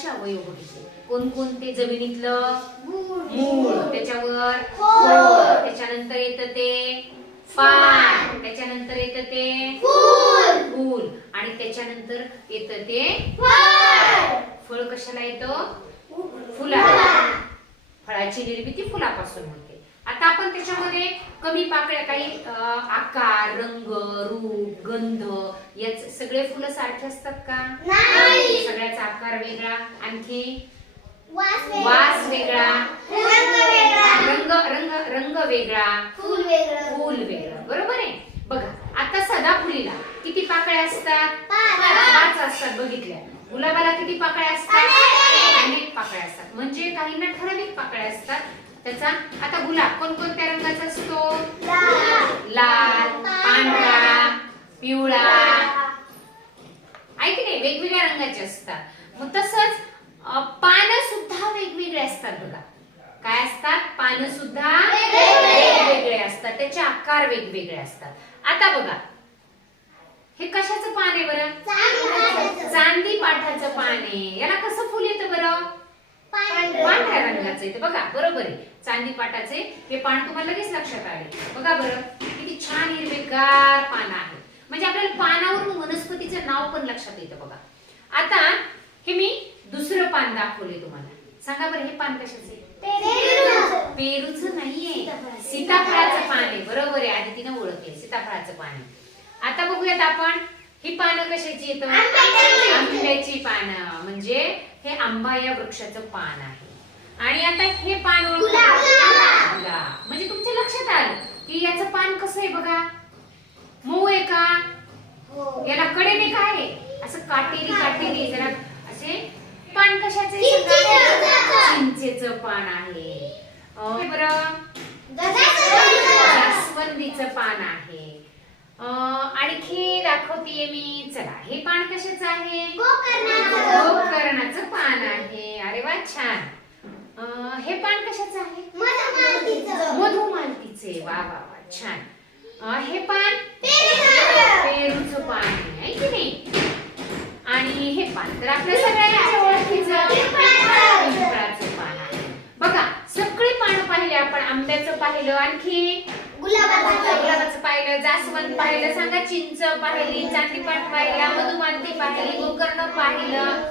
मुळाचे अवयव बघितले. कोणकोणते? जमिनीतलं मूळ, त्याच्यावर खोड, त्याच्यानंतर येतं ते पान, त्याच्यानंतर येतं ते फूल आणि त्याच्यानंतर येतं ते फळ. कशाला येतं? फुलाला. फळाची निर्मिती फुलापासून होते. आता आपण त्याच्यामध्ये कमी पाकळ्या, काही आकार, रंग, रूप, गंध, याच सगळे फुलं सारखे असतात का? नाही. सगळ्याचा आकार वेगळा, आणखी वास वेगळा, रंग वेगळा, फूल वेगळं. बरोबर आहे. बघा आता सदाफुलीला किती पाकळ्या असतात? 5 असतात. बघितल्या. गुलाबाला किती पाकळ्या असतात? अनेक पाकळ्या असतात. म्हणजे काहींना ठराविक पाकळ्या असतात. त्याचा आता गुलाब कोणकोणत्या रंगाचा असतो? लाल, पांढरा, पिवळा, आहे की नाही? वेगवेगळ्या रंगाचे असतात. मग तसंच पानं सुद्धा वेगवेगळे असतात. बघा काय असतात? पानं सुद्धा वेगवेगळे असतात. त्याचे आकार वेगवेगळे असतात. आता बघा हे कशाचं पान आहे बरं? चांदी पाठाचं पान आहे. याला कसं फुल येतं बरं? पांढऱ्या रंगाचं येतं. बघा बरोबर आहे. चांदी पाटाचे हे पान तुम्हाला लगेच लक्षात आले. बघा बरं किती छान हिरवेगार पान आहे. म्हणजे आपल्याला पानावरून वनस्पतीचं नाव पण लक्षात येतं. बघा आता हे मी दुसरं पान दाखवले तुम्हाला. सांगा बरं हे पान कशाचं आहे? पेरूचं नाहीये, सीताफळाचं पान आहे. बरोबर आहे. आधी तिने ओळखले, सीताफळाचं पान आहे. आता बघूयात आपण ही पानं कशाची येतं? आंब्याची पानं. म्हणजे हे आंबा या वृक्षाचं पान आहे. आणि आता हे पान म्हणजे तुमच्या लक्षात आलं की याचं पान कसं आहे? बघा मऊ आहे का? याला कडेने काय आहे? असं काटेरी जरा असे पान. कशाचं आहे? चिंचेचं पान आहे. बरं जास्वंदीचं पान आहे. आणखी दाखवतीये मी. चला हे पान कशाचं आहे? गोकर्णाचं पान आहे. अरे वा छान. हे पान कशाचं आहे? मधुमालतीचे. वा वा वा छान. हे पान पेरूचं पान आहे की नाही? आणि हे पान तर आपल्या सगळ्यांच्या ओळखीचं पिंपळाचं पान आहे. बघा सगळी पानं पाहिले आपण. आंब्याचं पाहिलं, आणखी गुलाबाचं पाहिलं, जास्वंद पाहिलं, सांगा चिंच पाहिली, चांदीपाट पाहिला, मधुमालती पाहिली, गोकर्ण पाहिलं,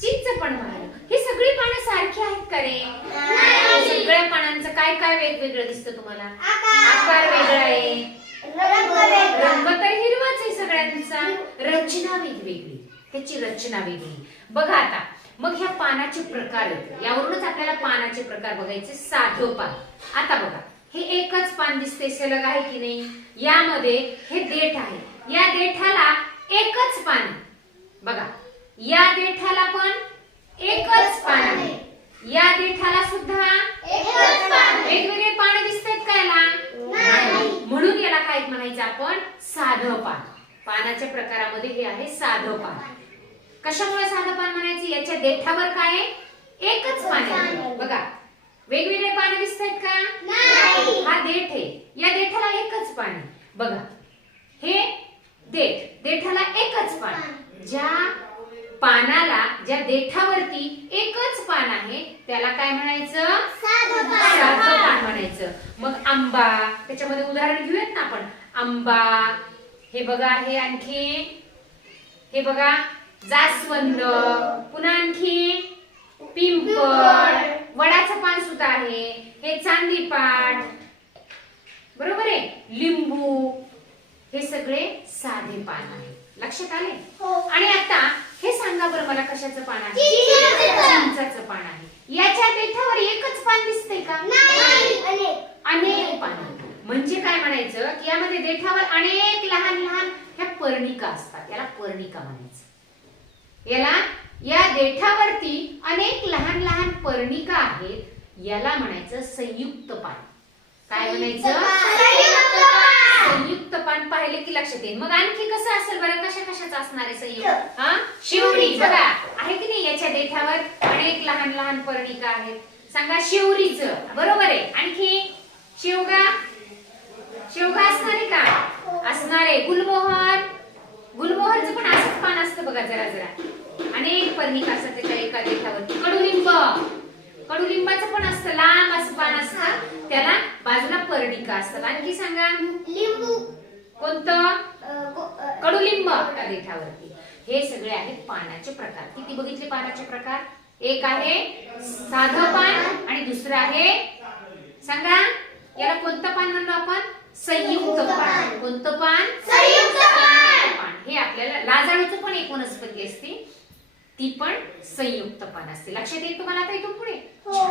चिंच पण पाहिलं. ही सगळी पानं सारखी आहेत का रे? सगळ्या पानांचं काय काय वेगवेगळं दिसतं तुम्हाला? आकार वेगळा आहे, रंग तर हिरवाच आहे सगळ्यांचा, रचना वेगवेगळी, त्याची रचना वेगळी. बघा आता मग ह्या पानाचे प्रकार आहेत. यावरूनच आपल्याला पानाचे प्रकार बघायचे. साधं पान. आता बघा हे एकच पान दिसते, सलग आहे की नाही? यामध्ये हे देठ आहे. या देठाला एकच पान. बघा या देठाला पण एकच पान आहे. या देठाला सुद्धा एकच पान. वेगवेगळे पान दिसतात का याला? नाही. म्हणून याला काय म्हणायचं आपण? साधं पान. पानाच्या प्रकारामध्ये हे आहे साधं पान. कशामुळे साधं पान म्हणायचं? याच्या देठावर काय आहे? एकच पान आहे. बघा वेगवेगळे पान दिसतात का? नाही. हा देठ आहे. या देठाला एकच पान आहे. बघा हे देठाला एकच पान. ज्या पानाला, ज्या देठावरती एकच पान आहे त्याला काय म्हणायचं? साधं पान म्हणायचं. मग आंबा, त्याच्यामध्ये उदाहरण घेऊयात ना आपण. आंबा हे बघा, हे आणखी हे बघा जास्वंद, पुन्हा आणखी पिंपळ, वडाचं पान सुद्धा आहे. हे चांदीपाट, बरोबर आहे, लिंबू, हे सगळे साधे पान आहे. लक्षात आले? आणि आता हे सांगा बरं मला कशाचं पान आहे? चिंचाचं पान आहे. याच्या देठावर एकच पान दिसते का? नाही. अनेक पान. म्हणजे काय म्हणायचं की यामध्ये देठावर अनेक लहान लहान ह्या पर्णिका असतात. याला पर्णिका म्हणायचं. याला या देठावरती अनेक लहान लहान पर्णिका आहेत. याला म्हणायचं संयुक्त पान. काय म्हणायचं? संयुक्त पान. पाहिले की लक्षात येईल. मग आणखी कसं असेल बरं? कशाचं असणार आहे संयुक्त? शिवरी. बघा आहे की नाही? याच्या देठावर अनेक लहान लहान पर्णिका आहेत. सांगा शिवरीचं. बरोबर आहे. आणखी शेवगा असणार आहे का? असणार आहे. गुलमोहरचं पण असंच पान असतं बघा. जरा अनेक पर्णिका असतात त्याच्या का देठावरती? कडुलिंब. कडुलिंबाचं पण असतं, लांब असं पान असतं, त्याला बाजूला पर्णिका असतात. आणखी सांगा. लिंबू. कोणतं? कडुलिंब आपल्या देठावरती. हे सगळे आहेत पानाचे प्रकार. किती बघितले पानाचे प्रकार? एक आहे साधं पान आणि दुसरं आहे, सांगा, याला कोणतं पान म्हणलो आपण? संयुक्त पान. कोणतं पान? संयुक्त पान. हे आपल्याला लाजाळूचं पण एक वनस्पती असते, ती पण संयुक्त पान असते. लक्षात येईल तुम्हाला आता इथून पुढे? हो.